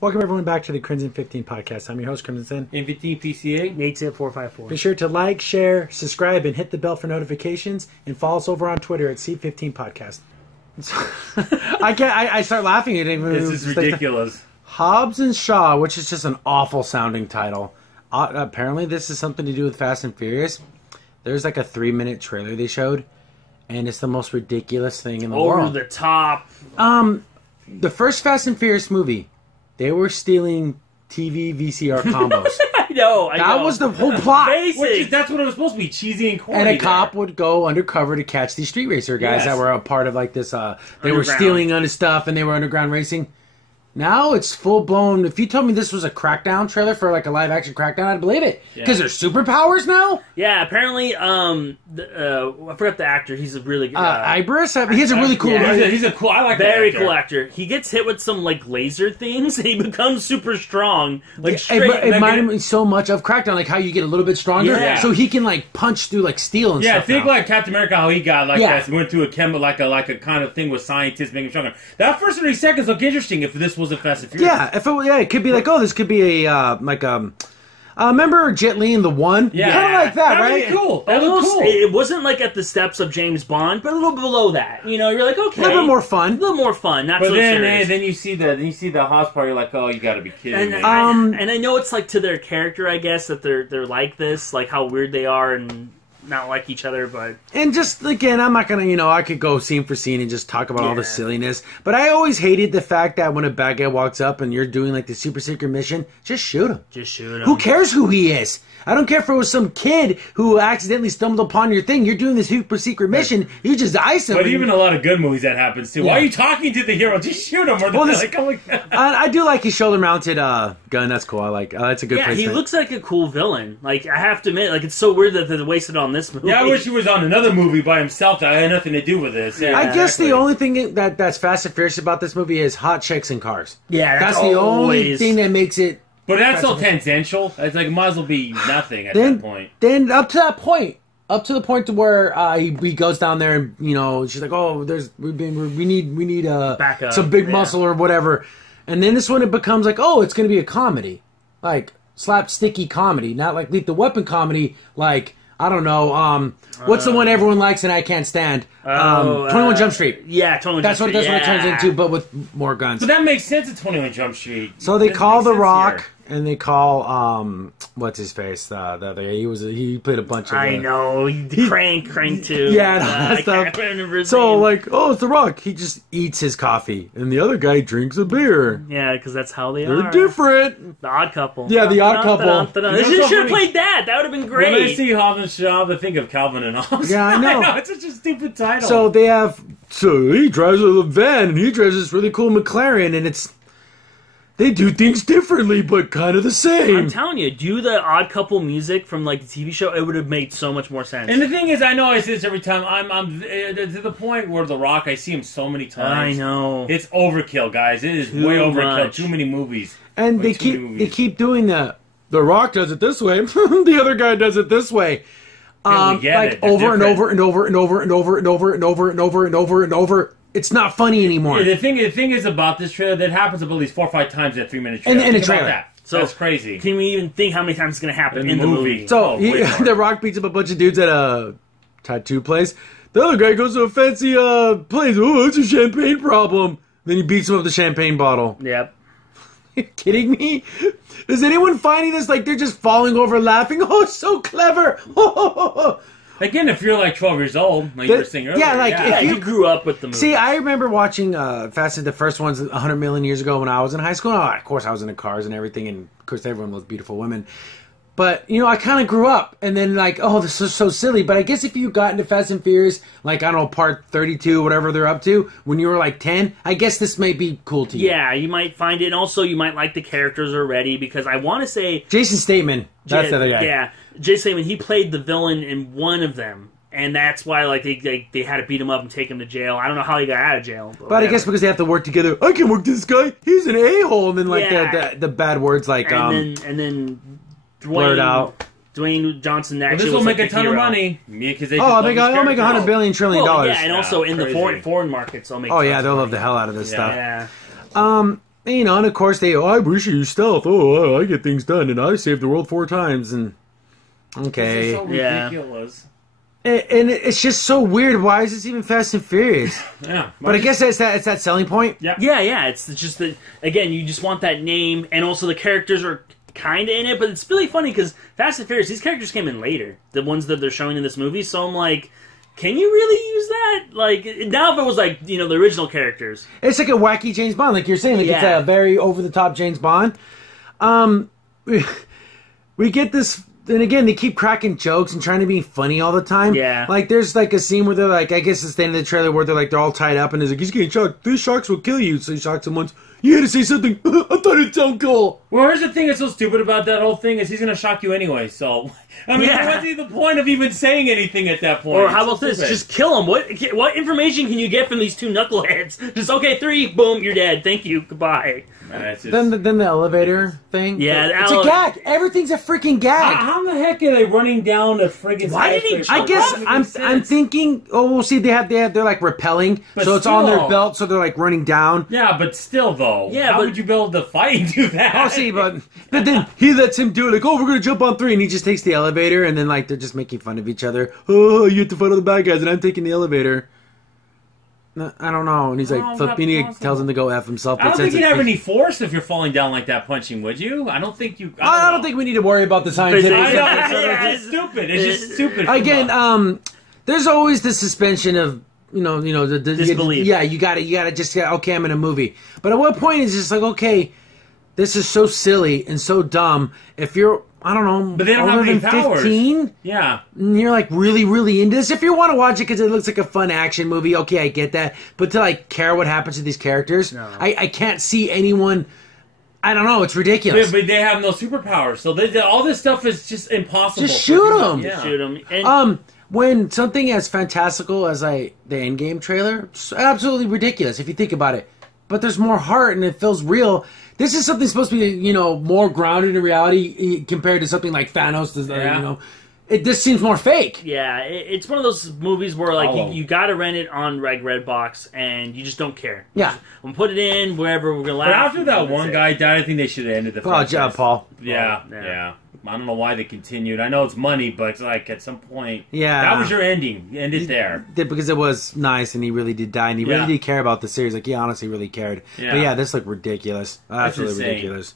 Welcome everyone back to the Crimson 15 podcast. I'm your host, Crimson. M15 PCA. Nate 454. Be sure to like, share, subscribe, and hit the bell for notifications, and follow us over on Twitter at C15 Podcast. I start laughing at it. This is ridiculous. Hobbs and Shaw, which is just an awful sounding title. Apparently, this is something to do with Fast and Furious. There's like a 3-minute trailer they showed, and it's the most ridiculous thing in the world. Over the top. The first Fast and Furious movie, they were stealing TV VCR combos. I know. That was the whole plot. That's what it was supposed to be, cheesy and corny. And a cop would go undercover to catch these street racer guys that were a part of like this. They were stealing under stuff and they were underground racing. Now it's full blown. If you told me this was a Crackdown trailer for like a live action Crackdown, I'd believe it. Because there's superpowers now. Yeah, apparently. I forgot the actor. He's a really good. Ibris. He has a really cool. Yeah. He's a cool. I like very that cool actor. He gets hit with some like laser things, and he becomes super strong. Like straight. It reminded me so much of Crackdown, like how you get a little bit stronger, so he can like punch through like steel and stuff. Yeah, think like Captain America, how he got like that. Went through a like a kind of thing with scientists making him stronger. That first 30 seconds look interesting if this was a Fast and Furious. Yeah, it could be like, this could be a remember Jet Li in the One? Yeah, kind of like that, right? That'd be cool. Almost, it wasn't like at the steps of James Bond, but a little below that. You know, you're like, okay, a little bit more fun. A little more fun. Not but so serious. Then you see the Hobbs part. You're like, oh, you got to be kidding me. And I know it's like to their character, I guess, that they're like this, like how weird they are and not like each other, but... And just, again, I'm not going to, I could go scene for scene and just talk about all the silliness, but I always hated the fact that when a bad guy walks up and you're doing, like, the super secret mission, just shoot him. Just shoot him. Who cares who he is? I don't care if it was some kid who accidentally stumbled upon your thing. You're doing this super secret mission, you just ice him. But even a lot of good movies that happens, too. Why are you talking to the hero? Just shoot him. Or I do like his shoulder-mounted gun. That's cool. I like that's a good placement. He looks like a cool villain. Like, I have to admit, like, it's so weird that they wasted on this movie. Yeah, I wish he was on another movie by himself that had nothing to do with this. Yeah, I guess the only thing that's Fast and Furious about this movie is hot chicks and cars. Yeah, that's the only thing that makes it. But that's so tangential. It's like it might as well be nothing at that point. Then up to the point to where he goes down there and she's like, oh, we need backup, some big muscle or whatever, and then this one it becomes like, oh, it's going to be a comedy, like slapsticky comedy, not like Lethal Weapon comedy, like. I don't know. What's the one everyone likes and I can't stand? 21 Jump Street. Yeah, 21 Jump Street. That's what it turns into, but with more guns. But that makes sense at 21 Jump Street. So they call The Rock and they call what's his face? The other guy. He played a bunch of. I know. Crank too. Yeah, that stuff. I can't remember his name. Like, oh, it's The Rock. He just eats his coffee, and the other guy drinks a beer. Yeah, because that's how they are. They're different. The Odd Couple. Yeah, The Odd Couple. They should have played that. That would have been great. When I see Hobbs and Shaw, I think of Calvin and Hobbs. Yeah, I know. It's such a stupid title. So they have. So he drives a van, and he drives this really cool McLaren, and it's. They do things differently, but kind of the same. I'm telling you, do the Odd Couple music from like the TV show. It would have made so much more sense. And the thing is, I know I say this every time. I'm to the point where The Rock, I see him so many times. I know it's overkill, guys. It is way overkill. Too many movies. And they keep doing that. The Rock does it this way. The other guy does it this way. Like over and over and over and over and over and over and over and over and over and over. It's not funny anymore. Yeah, the thing is about this trailer that happens about at least 4 or 5 times in a 3-minute trailer. In a trailer. So that's crazy. Can we even think how many times it's going to happen in the movie? So The Rock beats up a bunch of dudes at a tattoo place. The other guy goes to a fancy place. Oh, it's a champagne problem. Then he beats him up with a champagne bottle. Yep. Are you kidding me? Is anyone finding this like they're just falling over laughing? Oh, so clever. Again, if you're like 12 years old, like you were saying earlier. If you grew up with the movie. See, I remember watching Fast and the first ones 100 million years ago when I was in high school. Oh, of course, I was into cars and everything, and of course, everyone loves beautiful women. But, I kind of grew up, and then like, oh, this is so silly. But I guess if you got into Fast and Furious, like, I don't know, part 32, whatever they're up to, when you were like 10, I guess this may be cool to you. Yeah, you might find it, and also you might like the characters already, because I want to say... Jason Statham, that's the other guy. Yeah, Jason Statham, he played the villain in one of them. And that's why, like, they had to beat him up and take him to jail. I don't know how he got out of jail. But I guess because they have to work together. I can work this guy. He's an a-hole. And then, like, the bad words, like, and then blurred out. Dwayne Johnson actually this will make like a ton of money. Yeah, I'll make $100 billion trillion. Yeah, and also in the foreign markets, I'll make. Oh yeah, they'll love the hell out of this stuff. Yeah. you know, and of course I appreciate your stealth. Oh, I get things done, and I saved the world 4 times, and okay. This is so ridiculous. And it's just so weird. Why is this even Fast and Furious? Yeah. But I guess it's that selling point. Yeah. It's just that, again, you just want that name, and also the characters are kind of in it, but it's really funny because Fast and Furious, these characters came in later, the ones that they're showing in this movie, so I'm like, can you really use that? Like, now if it was like, you know, the original characters. It's like a wacky James Bond, like you're saying, like it's a very over-the-top James Bond. We get this, and again, they keep cracking jokes and trying to be funny all the time. Yeah. Like, there's like a scene where they're like, I guess it's the end of the trailer where they're all tied up, and he's like, he's getting shocked. These sharks will kill you. So he shocks him once. You had to say something. I thought it'd sound cool. Well, here's the thing that's so stupid about that whole thing is he's going to shock you anyway, so... I mean, what's the point of even saying anything at that point? Or how about this? Just kill him. What information can you get from these two knuckleheads? Just, okay, 3, boom, you're dead. Thank you, goodbye. Then the elevator thing. Yeah, it's a gag. Everything's a freaking gag. How the heck are they running down the friggin' Why did he? I guess I'm thinking. Oh, we'll see. They're like rappelling, but so it's on their belt, so they're like running down. Yeah, but still though. Yeah, how would you be able to fight and do that? Oh, see, but then he lets him do it. Like, oh, we're gonna jump on 3, and he just takes the elevator, and then like they're just making fun of each other. Oh, you have to fight all the bad guys, and I'm taking the elevator. I don't know. And he's like, Flippini tells him to go F himself. I don't think you'd have any force if you're falling down like that punching, would you? I don't think you... I don't think we need to worry about the scientific... It's stupid. It's just stupid. Again, there's always the suspension of, the disbelief. You gotta just say, okay, I'm in a movie. But at what point is it just like, okay, this is so silly and so dumb. If you're... I don't know, but they don't have any powers. 15? Yeah. And you're like really, really into this. If you want to watch it because it looks like a fun action movie, okay, I get that. But to like care what happens to these characters, no. I can't see anyone. I don't know. It's ridiculous. But they have no superpowers, so all this stuff is just impossible. Just shoot them. Yeah. Shoot them. And when something as fantastical as the Endgame trailer, it's absolutely ridiculous if you think about it. But there's more heart and it feels real. This is something supposed to be, more grounded in reality compared to something like Thanos. This seems more fake. Yeah, it's one of those movies where like you got to rent it on Redbox and you just don't care. Yeah, I'm put it in wherever we're gonna laugh. But after that one guy died, I think they should have ended the franchise. Oh, job, Paul. Yeah. I don't know why they continued. I know it's money, but it's like at some point, that was your ending. End it there. Because it was nice, and he really did die, and he really did care about the series. Like he honestly really cared. Yeah. But this looked ridiculous. Absolutely ridiculous.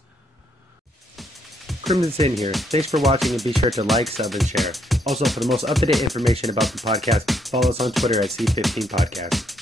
Crimson Sin here. Thanks for watching, and be sure to like, sub, and share. Also, for the most up-to-date information about the podcast, follow us on Twitter at C15 Podcast.